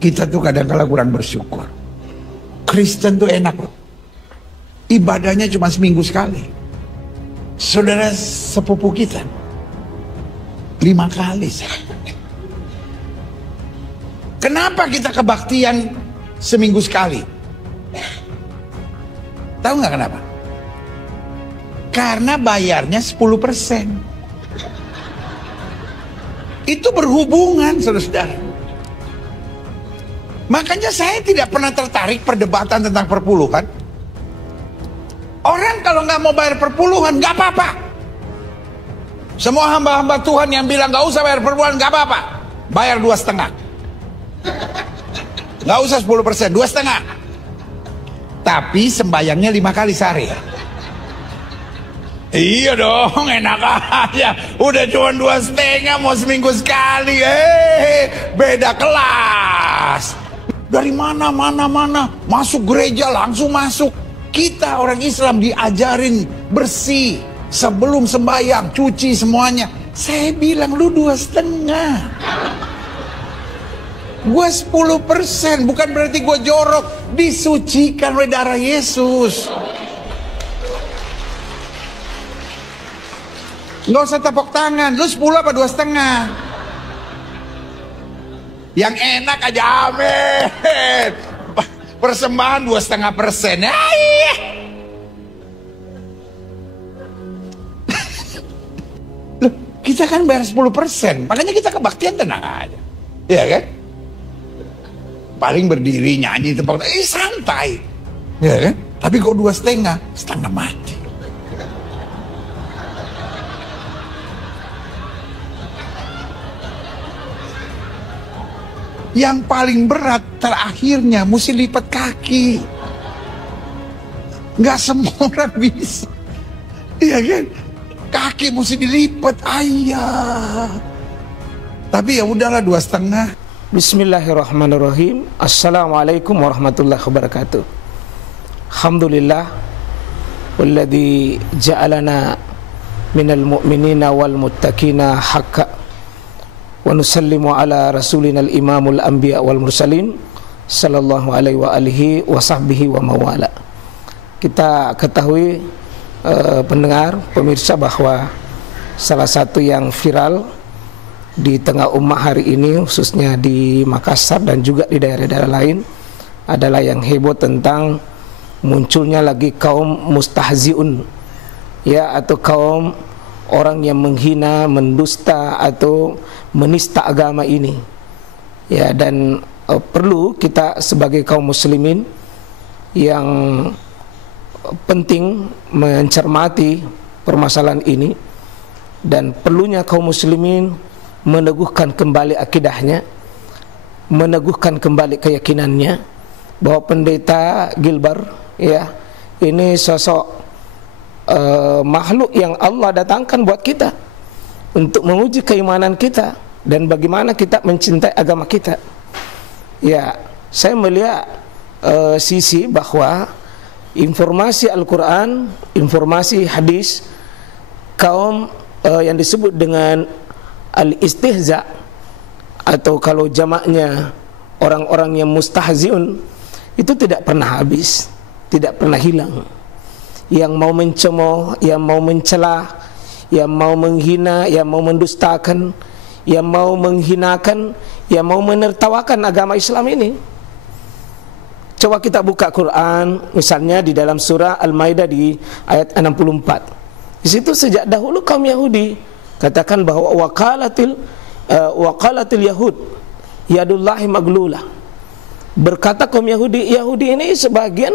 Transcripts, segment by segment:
Kita tuh kadang-kala kurang bersyukur. Kristen tuh enak loh. Ibadahnya cuma seminggu sekali. Saudara sepupu kita 5 kali. Kenapa kita kebaktian seminggu sekali? Tahu nggak kenapa? Karena bayarnya 10%. Itu berhubungan, saudara-saudara. Makanya saya tidak pernah tertarik perdebatan tentang perpuluhan. Orang kalau nggak mau bayar perpuluhan nggak apa-apa. Semua hamba-hamba Tuhan yang bilang nggak usah bayar perpuluhan nggak apa-apa, bayar 2,5. Nggak usah 10%, 2,5. Tapi sembayangnya 5 kali sehari. Iya dong, enak aja. Udah cuma 2,5 mau seminggu sekali. Beda kelas. Dari mana masuk gereja langsung masuk. Kita orang Islam diajarin bersih sebelum sembahyang, cuci semuanya. Saya bilang lu 2,5. Gue 10%, bukan berarti gue jorok. Disucikan oleh darah Yesus. Nggak usah tepuk tangan. Lu 10 apa 2,5? Yang enak aja, amin. Persembahan 2,5%. Iya. Loh, kita kan bayar 10%. Makanya kita kebaktian tenang aja. Iya kan? Paling berdiri nyanyi tepuk tangan, santai. Iya kan? Tapi kok 2,5, setengah mati. Yang paling berat terakhirnya mesti lipat kaki. Nggak semua orang bisa. Iya kan? Kaki mesti dilipat. Ayah. Tapi ya udahlah 2,5. Bismillahirrahmanirrahim. Assalamualaikum warahmatullahi wabarakatuh. Alhamdulillah walladzi ja'alana minal mu'minina wal muttaqina haqqa. Wa nusallimu ala rasulina al-imamul anbiya wal mursalin sallallahu alaihi wa alihi wa sahbihi wa mawala. Kita ketahui pendengar, pemirsa, bahwa salah satu yang viral di tengah umat hari ini, khususnya di Makassar dan juga di daerah-daerah lain, adalah yang heboh tentang munculnya lagi kaum mustahziun, ya, atau kaum orang yang menghina, mendusta atau menista agama ini, ya. Dan perlu kita sebagai kaum muslimin yang penting mencermati permasalahan ini, dan perlunya kaum muslimin meneguhkan kembali akidahnya, meneguhkan kembali keyakinannya bahwa pendeta Gilbert, ya, ini sosok makhluk yang Allah datangkan buat kita untuk menguji keimanan kita dan bagaimana kita mencintai agama kita. Ya, saya melihat sisi bahwa informasi Al-Quran, informasi hadis, kaum yang disebut dengan al-istihza, atau kalau jamaknya orang-orang yang mustahziun, itu tidak pernah habis, tidak pernah hilang. Yang mau mencemooh, yang mau mencela, yang mau menghina, yang mau mendustakan, yang mau menghinakan, yang mau menertawakan agama Islam ini. Coba kita buka Quran, misalnya di dalam surah Al-Maidah di ayat 64. Di situ sejak dahulu kaum Yahudi katakan bahwa waqalatil Yahud yadullahi maglulah. Berkata kaum Yahudi, Yahudi ini sebagian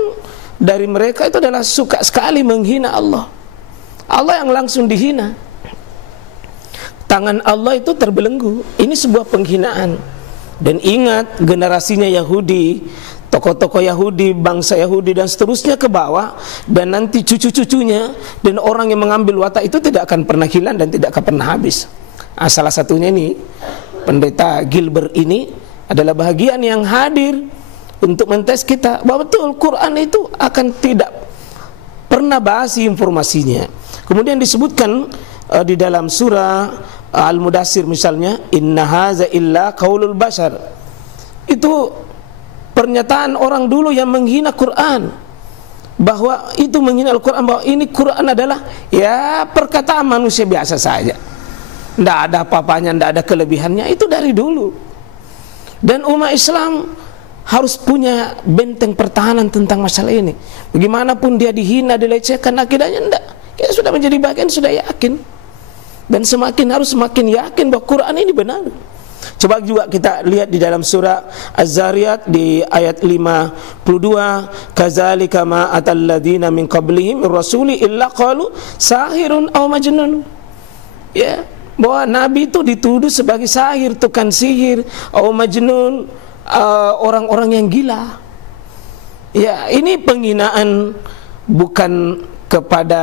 dari mereka itu adalah suka sekali menghina Allah. Allah yang langsung dihina. Tangan Allah itu terbelenggu. Ini sebuah penghinaan. Dan ingat, generasinya Yahudi, tokoh-tokoh Yahudi, bangsa Yahudi dan seterusnya ke bawah, dan nanti cucu-cucunya dan orang yang mengambil watak itu tidak akan pernah hilang dan tidak akan pernah habis. Salah satunya ini pendeta Gilbert ini adalah bahagian yang hadir untuk mentes kita bahwa betul Quran itu akan tidak pernah basi informasinya. Kemudian disebutkan di dalam surah Al-Mudassir misalnya, inna haza illa qaulul bashar. Itu pernyataan orang dulu yang menghina Quran, bahwa itu menghina Al-Quran, bahwa ini Quran adalah ya perkataan manusia biasa saja, tidak ada apa-apanya, tidak ada kelebihannya. Itu dari dulu. Dan umat Islam harus punya benteng pertahanan tentang masalah ini. Bagaimanapun dia dihina, dilecehkan, akidahnya tidak, kita sudah menjadi bagian, sudah yakin. Dan harus semakin yakin bahwa Quran ini benar. Coba juga kita lihat di dalam surah Az-Zariyat di ayat 52, kadzalika ma atal ladzina min qablihim rasuli illa qalu sahirun aw majnun. Ya, bahwa nabi itu dituduh sebagai sahir, tukang sihir, aw majnun, orang-orang yang gila. Ya, ini penghinaan bukan kepada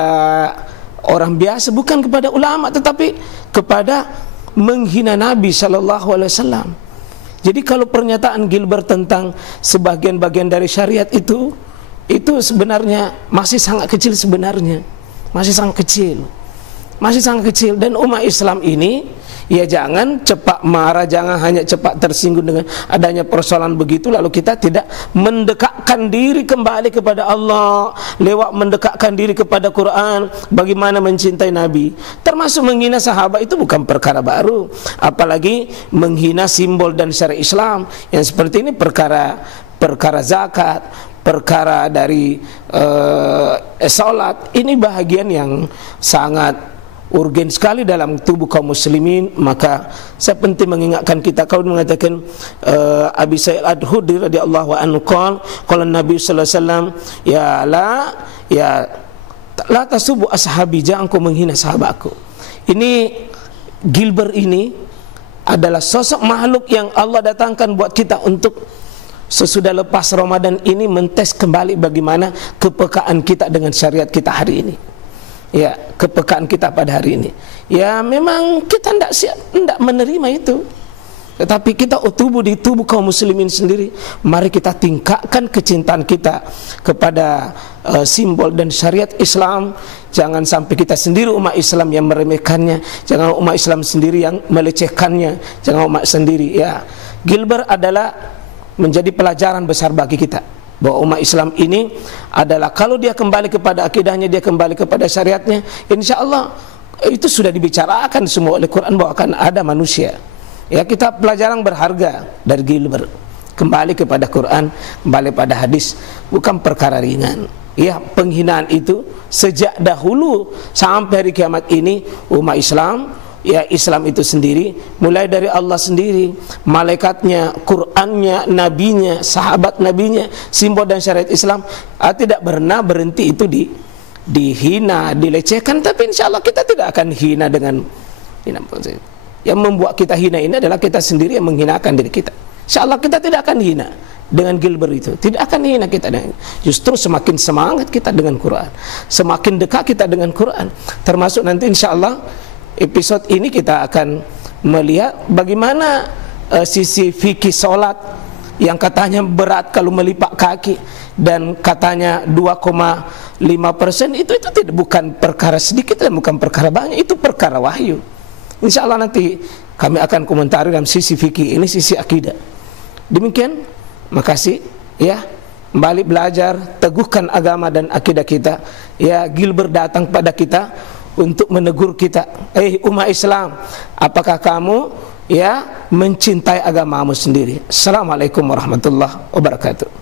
orang biasa, bukan kepada ulama, tetapi kepada menghina Nabi SAW. Jadi kalau pernyataan Gilbert tentang sebagian bagian dari syariat itu sebenarnya masih sangat kecil, sebenarnya masih sangat kecil. Dan umat Islam ini ya jangan cepat marah, jangan hanya cepat tersinggung dengan adanya persoalan begitu lalu kita tidak mendekatkan diri kembali kepada Allah lewat mendekatkan diri kepada Quran, bagaimana mencintai Nabi. Termasuk menghina sahabat itu bukan perkara baru, apalagi menghina simbol dan syariat Islam yang seperti ini, perkara zakat, perkara dari salat. Ini bahagian yang sangat urgen sekali dalam tubuh kaum muslimin. Maka saya penting mengingatkan kita, kau mengatakan Abi Sa'id Al-Khudri radhiyallahu anhu qala Nabi sallallahu alaihi wasallam la tasubu ashabi, jangan kau menghina sahabatku. Ini Gilbert ini adalah sosok makhluk yang Allah datangkan buat kita untuk sesudah lepas Ramadan ini mentes kembali bagaimana kepekaan kita dengan syariat kita hari ini. Ya, kepekaan kita pada hari ini. Ya, memang kita tidak menerima itu. Tetapi kita di tubuh kaum muslimin sendiri, mari kita tingkatkan kecintaan kita kepada simbol dan syariat Islam. Jangan sampai kita sendiri umat Islam yang meremehkannya, jangan umat Islam sendiri yang melecehkannya, jangan umat sendiri. Ya, Gilbert adalah menjadi pelajaran besar bagi kita, bahwa umat Islam ini adalah kalau dia kembali kepada akidahnya, dia kembali kepada syariatnya, insya Allah itu sudah dibicarakan semua oleh Quran bahwa akan ada manusia. Ya, kita pelajaran berharga dari Gilbert, kembali kepada Quran, kembali pada hadis, bukan perkara ringan. Ya, penghinaan itu sejak dahulu sampai hari kiamat ini umat Islam, ya Islam itu sendiri, mulai dari Allah sendiri, malaikatnya, Qur'annya, nabinya, sahabat nabinya, simbol dan syariat Islam tidak pernah berhenti itu dihina, dilecehkan. Tapi insya Allah kita tidak akan hina dengan yang membuat kita hina ini adalah kita sendiri yang menghinakan diri kita. Insya Allah kita tidak akan hina dengan Gilbert itu, tidak akan hina kita dengan, justru semakin semangat kita dengan Quran, semakin dekat kita dengan Quran. Termasuk nanti insya Allah episode ini kita akan melihat bagaimana sisi fikih solat yang katanya berat kalau melipat kaki dan katanya 2,5% itu bukan perkara sedikit dan bukan perkara banyak, itu perkara wahyu. Insya Allah nanti kami akan komentari dalam sisi fikih ini, sisi akidah. Demikian, makasih ya. Kembali belajar, teguhkan agama dan akidah kita. Ya, Gilbert datang pada kita untuk menegur kita, umat Islam, apakah kamu ya mencintai agamamu sendiri? Assalamualaikum warahmatullahi wabarakatuh.